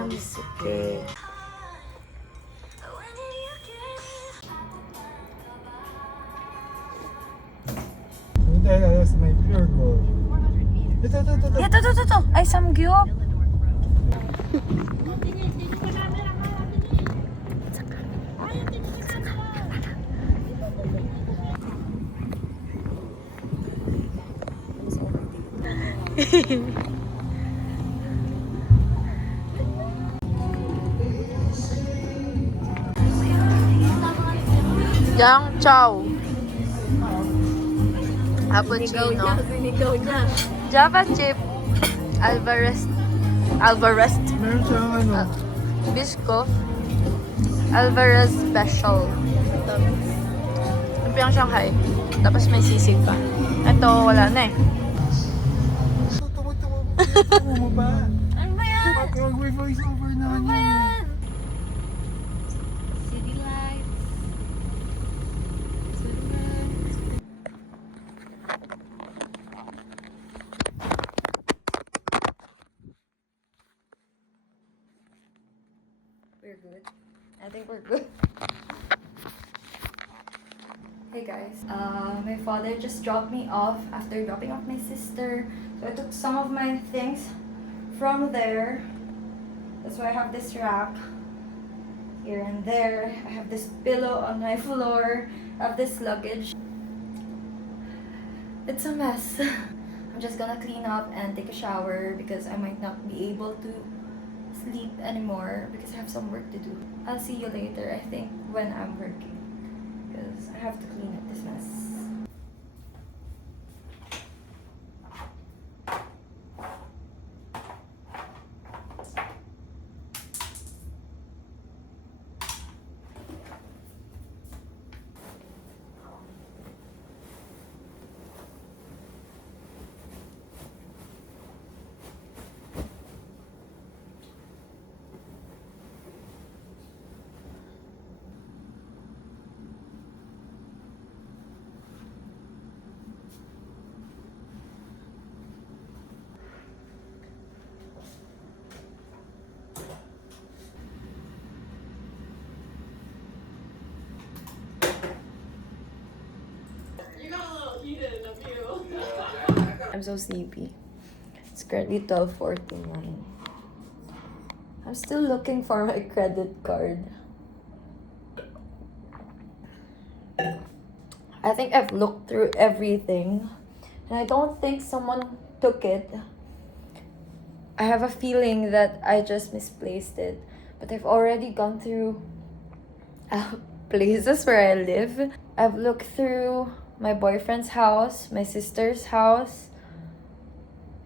Samsuke. That's my pure gold. Ito. Ay, samgyup. Yang chow. Cappuccino. Sinigaw niya. Java chip. Alvarez. Meron siyang ano. Bisco. Alvarez special. Lumpiang Shanghai. Tapos may sisig pa. Ito, wala na eh. Tungo mo ba? Ano ba yan? Mag-way voice over na Ano ba niya. yan? City lights. We're good. I think we're good. Hey guys, my father just dropped me off after dropping off my sister. So I took some of my things from there. That's why I have this rack here and there. I have this pillow on my floor. I have this luggage. It's a mess. I'm just gonna clean up and take a shower because I might not be able to sleep anymore because I have some work to do. I'll see you later, I think, when I'm working because I have to clean up this mess. I'm so sleepy. It's currently 12:41. I'm still looking for my credit card. I think I've looked through everything and I don't think someone took it. I have a feeling that I just misplaced it, but I've already gone through places where I live. I've looked through my boyfriend's house, my sister's house,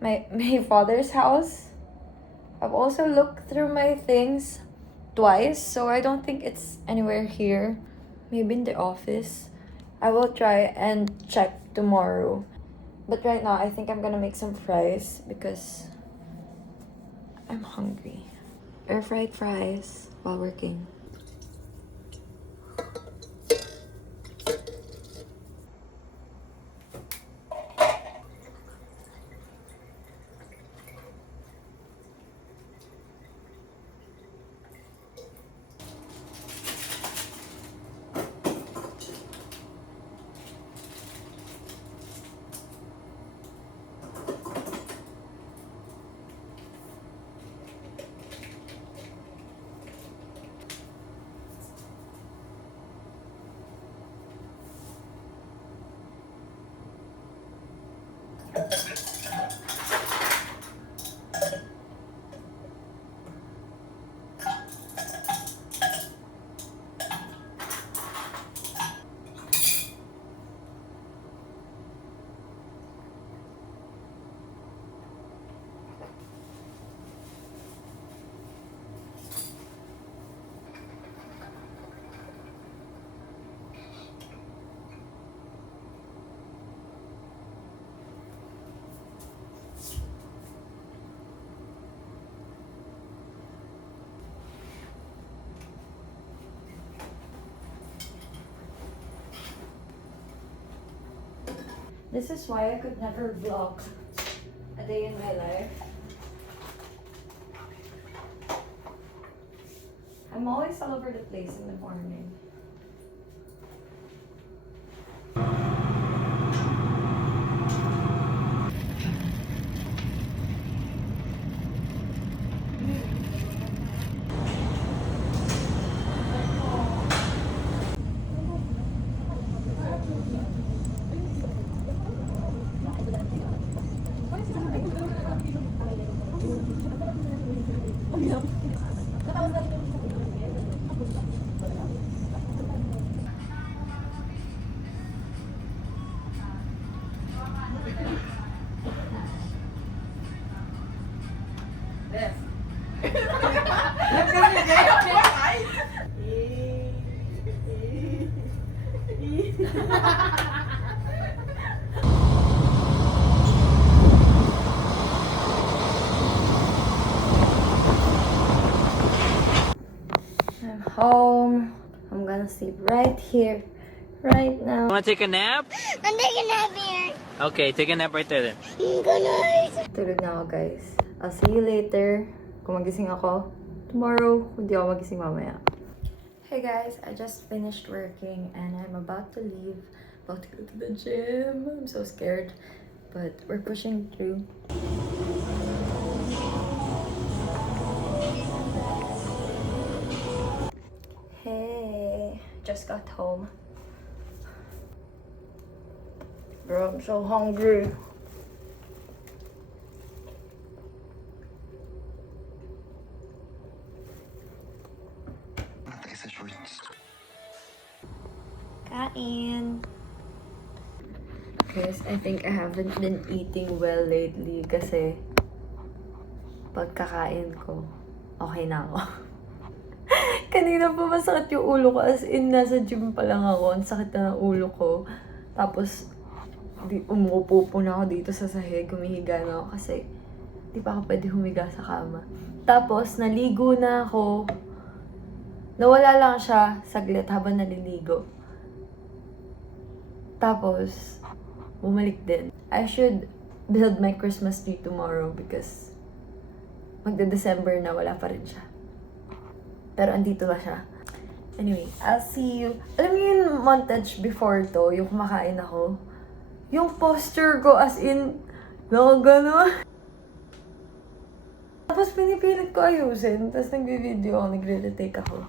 my father's house. I've also looked through my things twice, so I don't think it's anywhere here. Maybe in the office. I will try and check tomorrow. But right now, I think I'm gonna make some fries because I'm hungry. Air fried fries while working. This is why I could never vlog a day in my life. always all over the place in the morning. I'm home. I'm gonna sleep right here, right now. Want to take a nap? I'm taking a nap here. Okay, take a nap right there then. Good night. Tulog na ako, guys. I'll see you later. Kung magising ako tomorrow, hindi ako magising mamaya. Hey guys, I just finished working and I'm about to leave. About to go to the gym. I'm so scared, but we're pushing through. Hey, just got home. Bro, I'm so hungry. Kain. Guys, I think I haven't been eating well lately kasi pagkakain ko, okay na ako. Kanina pa masakit yung ulo ko, as in nasa gym pa lang ako, ang sakit na ng ulo ko. Tapos, umuupo po na ako dito sa sahig, humihiga na ako kasi di pa ako pwede humiga sa kama. Tapos, naligo na ako. Nawala lang siya saglit habang naliligo. Tapos, bumalik din. I should build my Christmas tree tomorrow because magde-December na, wala pa rin siya. Pero andito na siya. Anyway, I'll see you. Alam niyo yung montage before to, yung kumakain ako? Yung posture ko as in, nakagano. Tapos pinipilit ko ayusin, tapos nagbe-video ako, nagre-retake ako.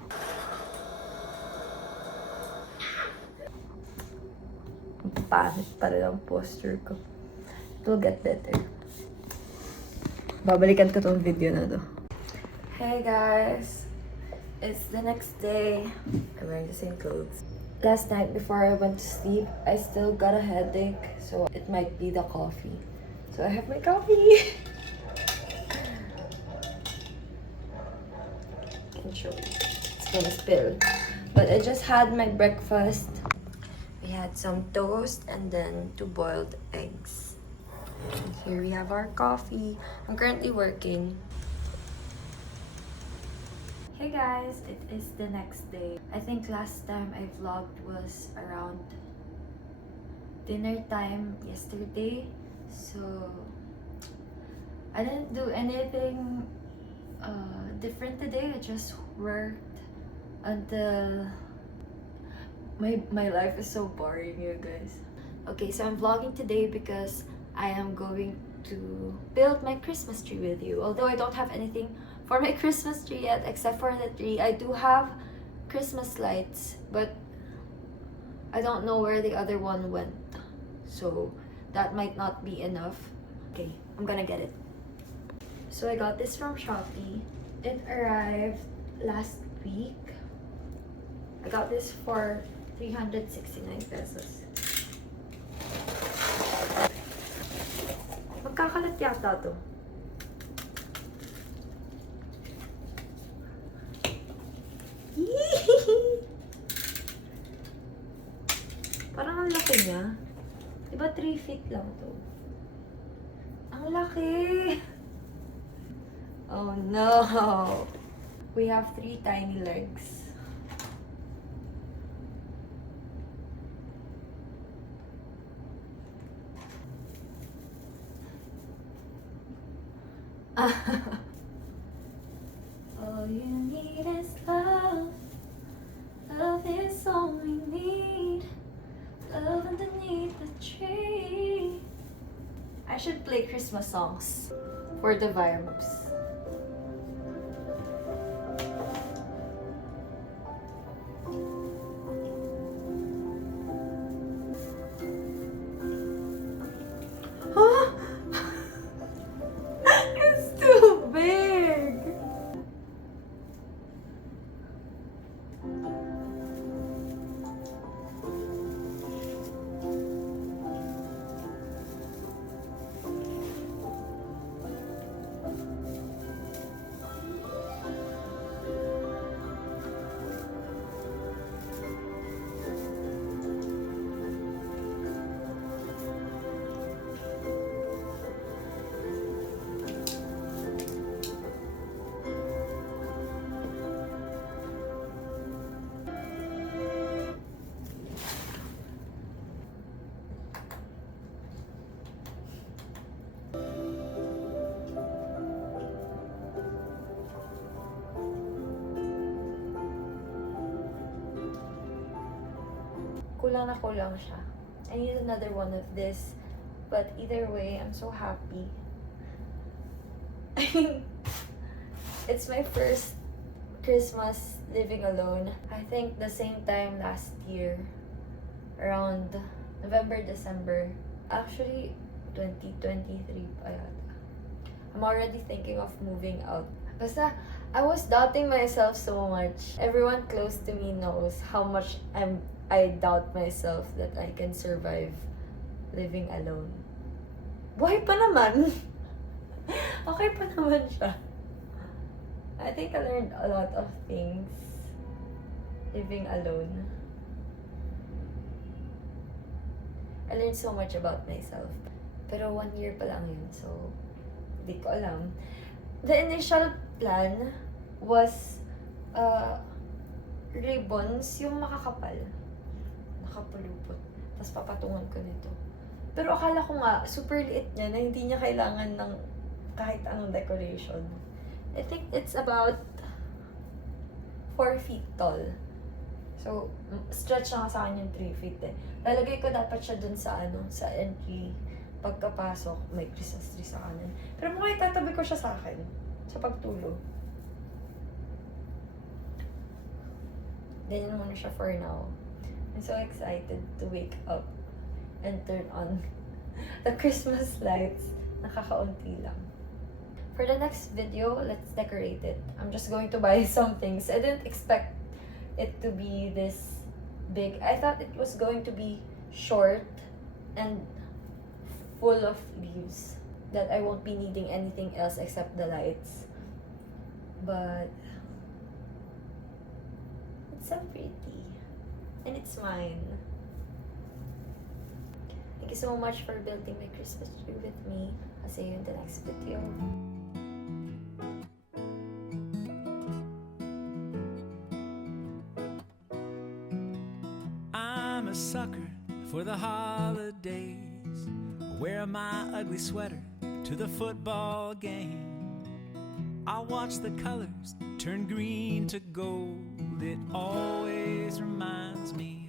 Pangit pa rin ang posture ko. It will get better. Babalikan ko tong video na to. Hey guys! It's the next day. I'm wearing the same clothes. Last night before I went to sleep, I still got a headache, so it might be the coffee. So I have my coffee! I can show you. It's gonna spill. But I just had my breakfast. We had some toast and then 2 boiled eggs. And here we have our coffee. I'm currently working. Hey guys, it is the next day. I think last time I vlogged was around dinner time yesterday. So I didn't do anything different today. I just worked until my life is so boring, you guys. Okay, so I'm vlogging today because I am going to build my Christmas tree with you. Although I don't have anything for my Christmas tree yet except for the tree. I do have Christmas lights, but I don't know where the other one went. So that might not be enough. Okay, I'm gonna get it. So I got this from Shopee. It arrived last week. I got this for 369 pesos. Magkakalat yata to. Parang ang laki niya. Diba 3 feet lang to? Ang laki! Oh no! We have 3 tiny legs. All you need is love. I should play Christmas songs for the vibes. Huh? It's too big! Kulang na kulang siya. I need another one of this. But either way, I'm so happy. I mean, it's my first Christmas living alone. I think the same time last year, around November, December. Actually, 2023 pa yata. I'm already thinking of moving out. Basta, I was doubting myself so much. Everyone close to me knows how much I doubt myself that I can survive living alone. Buhay pa naman! Okay pa naman siya. I think I learned a lot of things living alone. I learned so much about myself. Pero 1 year pa lang yun, so hindi ko alam. The initial plan was ribbons, yung makakapal. Nakapulupot. Tapos papatungan ko nito. Pero akala ko nga, super liit niya na hindi niya kailangan ng kahit anong decoration. I think it's about 4 feet tall. So, stretch na nga sa akin yung 3 feet eh. Lalagay ko dapat siya dun sa sa entry. Pagkapasok, may Christmas tree sa kanan. Pero mukhang itatabi ko siya sa akin. Sa pagtulog. Ganyan muna siya for now. I'm so excited to wake up and turn on the Christmas lights. Nakakaunti lang. For the next video, let's decorate it. I'm just going to buy some things. I didn't expect it to be this big. I thought it was going to be short and full of leaves. That I won't be needing anything else except the lights. But it's so pretty. And it's mine. Thank you so much for building my Christmas tree with me. I'll see you in the next video. I'm a sucker for the holidays. Wear my ugly sweater to the football game. I'll watch the colors turn green to gold. It always reminds me